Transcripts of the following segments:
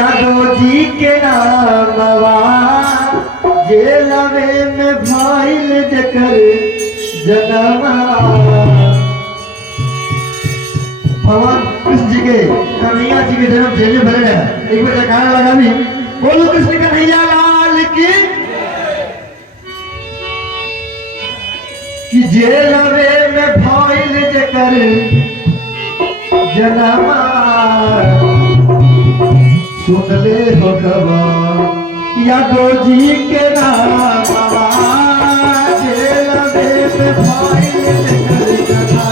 यादव जी के नामवा जेलवे में भाईल जकर जनवा। भगवान कृष्ण जी के कन्हैया जी के जन्म जेल में भरे हैं। एक बार जयकारा लगा भी, बोलो कृष्ण कन्हैया लाल की। कि जेलवे में भाईल जकर जनवा सुन ले हो खबर यादव जी के नामवा जेलवे में भाईल जकर जनवा।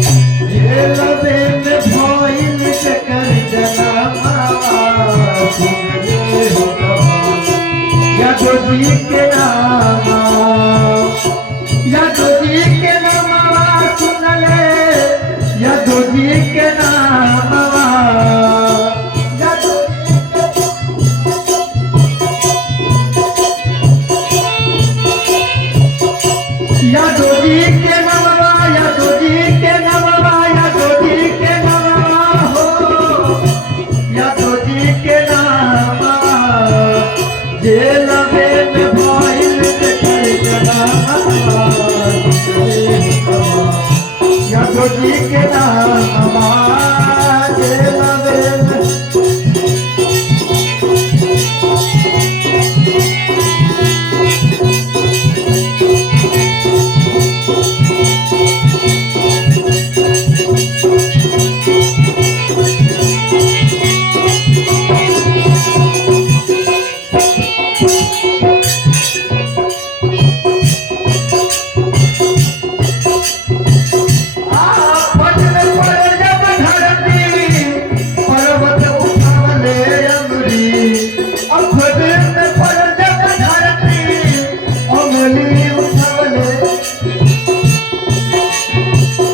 जेलवे में भाईल जकर जनवा सुन ले हो खबर यादव जी के नामवा। यादव जी के नामवा सुन ले यादव जी के नामवा। यादव जी के नामवा यादव जी के नामवा यादव जी के नामवा हो यादव जी के नामवा जेलवे में भाईल जकर जनवा। यादव जी के नामवा जेलवे में।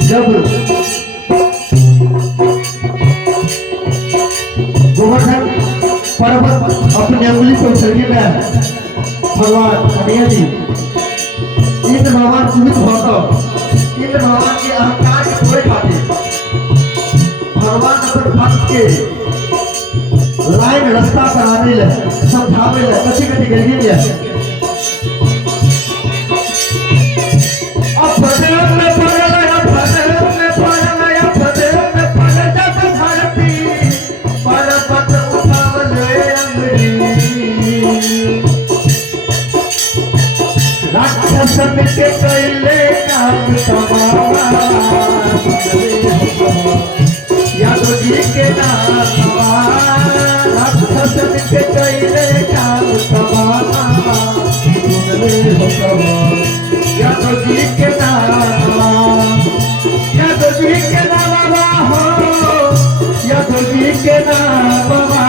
जब गोवर्धन पर्वत अपनी अंगुली को उछलने में भगवान कन्हैया जी इंद्र भगवान सुमित होकर इंद्र भगवान के अहंकार के थोड़े खाते भगवान अपने भक्त के लाइन रास्ता कराने लगे समझाने लगे कच्ची कच्ची गली में राक्षसन के कैले काम तमाम यादव जी के नामवा। राक्षसन के कैले काम तमाम यादव जी के नामवा। यादव जी के नामवा हो यादव जी के नामवा।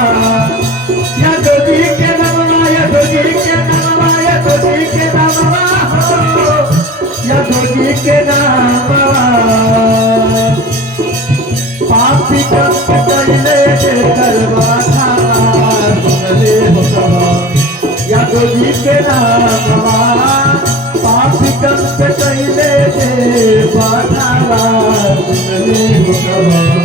यादव जी के नामवा यादव जी के नामवा यादव जी के नामवा यादव जी के नामवा। पापी कंस कैले करवाना सुन ले हो खबर यादव जी के नामवा। पापी कंस कैले बाधावा सुन ले हो खबर